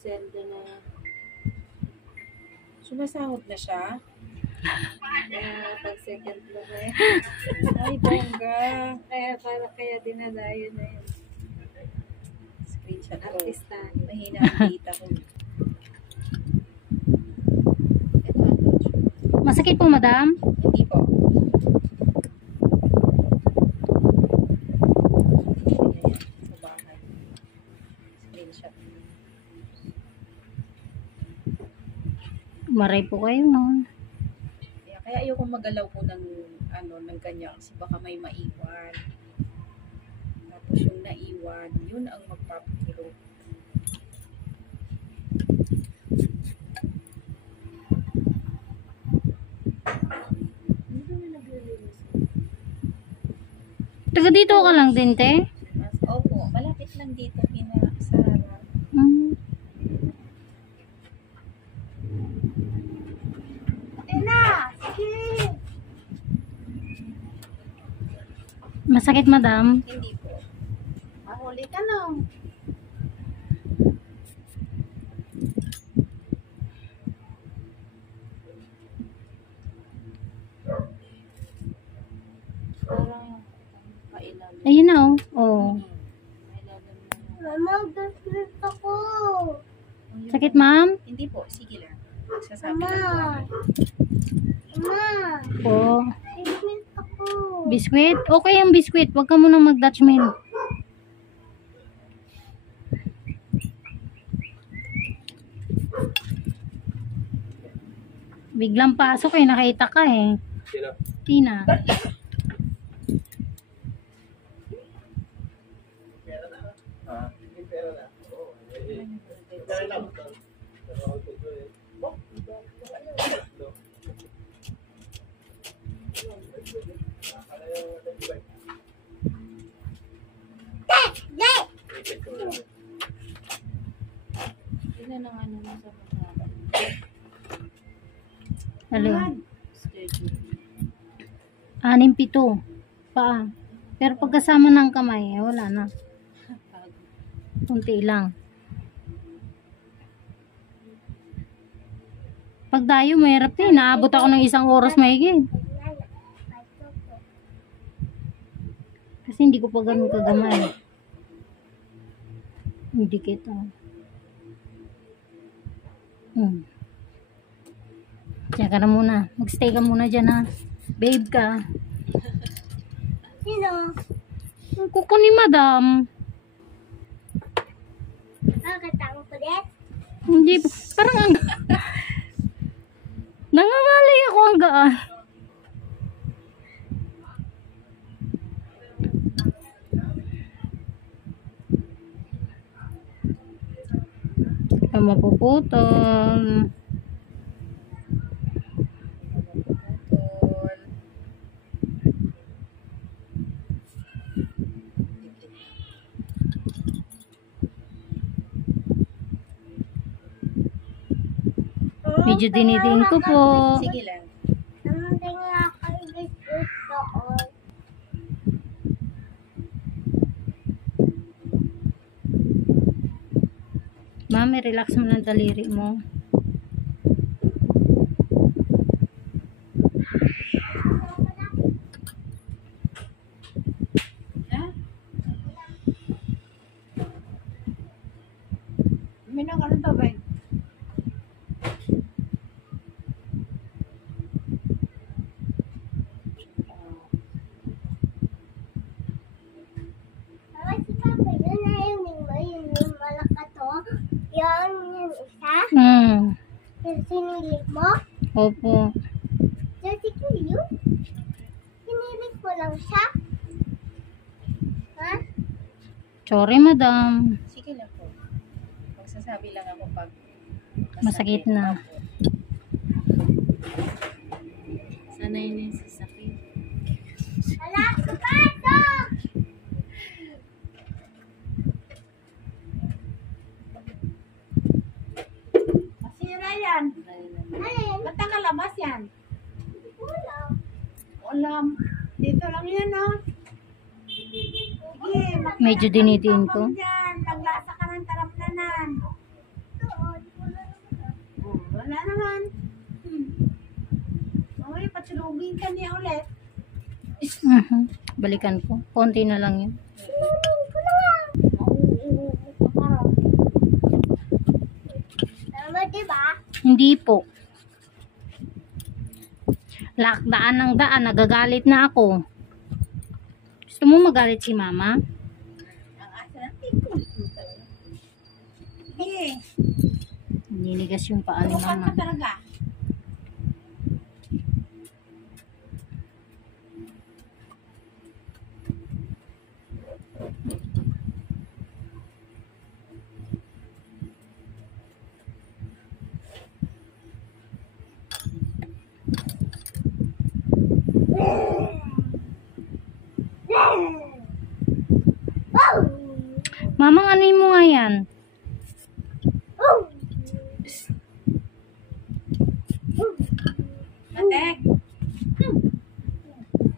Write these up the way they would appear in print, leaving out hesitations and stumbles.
Zelda na. Sumasahod na siya. Kaya pag second floor na yun. Ay, bongga. Kaya dinadayo na yun. Screenshot ko. Artista. Mahina ang data ko. Masakit po, madam? Hindi po. Sa bahay. Screenshot. Maray po kayo, no? Kaya ayoko magalaw po ng ng ganyan kasi baka may maiwan. Tapos yung naiwan, yun ang magpapakiro. Taga dito ka lang din, te? Opo, malapit lang dito kina Sarah. Hmm. Masakit, madam? Hindi po. Mahuli ka no. Parang kailan. Ayun na, oh. Oh. Mama, gaslit ako. Sakit, ma'am? Hindi po, sige lang. Sasabi Mama. lang po. Mama, Oh. gaslit ako. Biskwit? Okay ang biskwit. Huwag ka munang mag-Dutch mill. Biglang pasok eh. Nakita ka eh. Sino? Tina. Ah, hindi pera na. Oo. Pera lang. Pero ako ito eh. Ilan ang ano mo sa pagkakas? Alin? Schedule. 6-7. Paa. Pero pagkasama ng kamay, eh, wala na. Kunti lang. Pag dayo, mahirap eh. Naabot ako ng 1 oras mahigit. Kasi hindi ko pa ganun kagamay. Hindi kita. Diyan ka na muna. Magstay ka muna dyan, ha. Babe ka. Sino? Ang kuko ni madam. Nakakatawa ko din. Hindi. Parang ang... Nangangalay ako ang gaan. Ang mapuputol. Medyo dinidiin ko po. Sige lang. Namunting nga ako gaslit doon. Mami, relax mo lang daliri mo. Ha? Minang ano to ba? Mama, si Papa, yun na yung malakato. Yan, yung isa. Yung sinilig mo. Opo. Yung si Kuya. Sinilig mo lang siya. Ha? Sorry, madam. Sige lang po. Magsasabi lang ako pag Masakit na. Sana yun yung sasakit. Wala, pasok! Masira yan. Alin? Ba't nakalabas yan? Wala. Ulam. Dito lang yan, no? Sige, Medyo dinidiin ko. dyan. Paglasa ka ng talamnanan. balikan niya ulit. Balikan ko. Konti na lang yun. Tama, diba? Hindi po. Daan ng daan. Nagagalit na ako. Gusto mo magalit si mama? Ang asa ng tiko. Eh, Ninigas yung paa ni lukan mama. ka talaga. Mama, ano mo nga yan? Matek.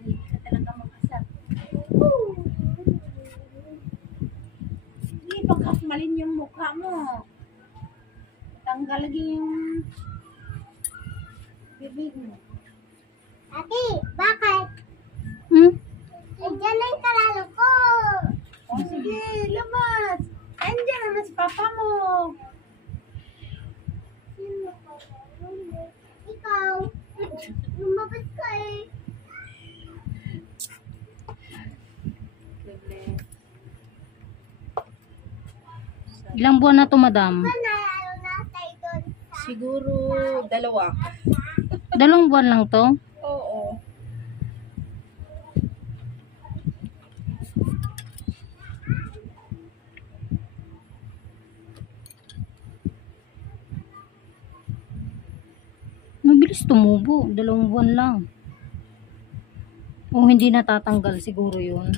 Hindi ka talaga makasap. Hindi, pagkasmalin yung mukha mo. Tanggal lagi yung bibig mo. Ate, bakit? Andiyan na yung kalalo ko. O sige, labas. Andiyan naman si papa mo. Sino ka ba? Ikaw. Lumabas ka eh. Ilang buwan na to, madam? Nanalo na tayo doon. Siguro 2. 2 buwan lang to? Oo. Mabilis tumubo. 2 buwan lang. O hindi natatanggal siguro yun.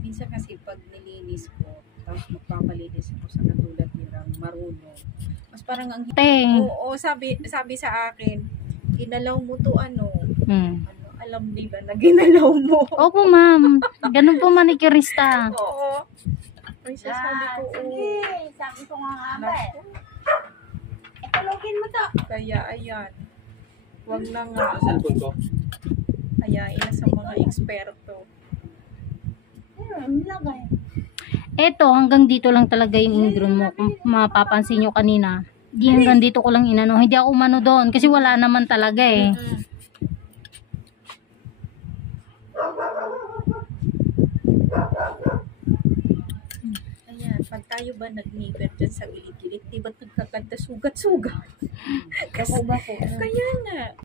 Minsan kasi pag nilinis ko, tapos magpapalinis ako sa katulad nilang marunong. Mas parang ang Oo, sabi sa akin, ginalaw mo to alam nila na ginalaw mo. Opo, ma'am. Ganun po manicurista. Oo. Ay, sabi ko, Sige, sabi ko nga nga ba eh. Tulungin mo to. Kaya, ayan. Wag na nga. Sa cellphone ko. Kaya, ina sa mga eksperto. Nilagay. Eto, hanggang dito lang talaga yung ingrown mo. Kung mapapansin nyo kanina. Di hanggang dito ko lang inano. Hindi ako umano doon. Kasi wala naman talaga eh. Ayan, pag tayo ba nag-neighbor dyan sa gilid-gilid, di ba nagkakanta sugat-sugat? Kasi, kaya nga.